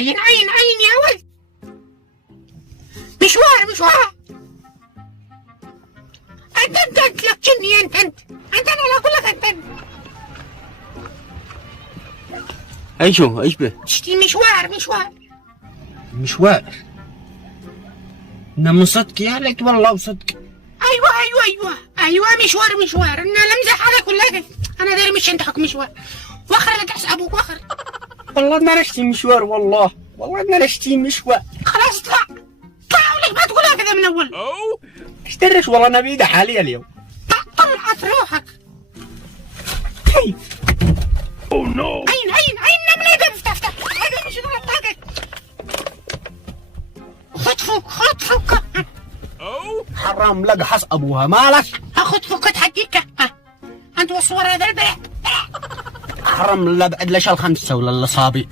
عين عين عين يا ولد. مشوار انت لك جني انت انا لا اقول لك انت. ايش به؟ تشتي مشوار انا من صدق يا لك والله وصدق. ايوه مشوار انا لا امزح عليك ولا انا داير مش انت حكم مشوار وخر لك ابوك وخر. والله ما نشتي مشوار والله ما نشتي مشوار. خلاص اطلع ولك ما تقول هكذا من اول. ايش درش والله انا بعيدة حاليا اليوم. طلعت روحك. كيف؟ اوه نو. عين نملة افتح هذا مش غلطك. خد فوق. حرام لك حس ابوها مالك. خد فوق حقيقة. انت والصور هذا البيع. حرام لا بعد ليش الخمسة ولا الاصابع.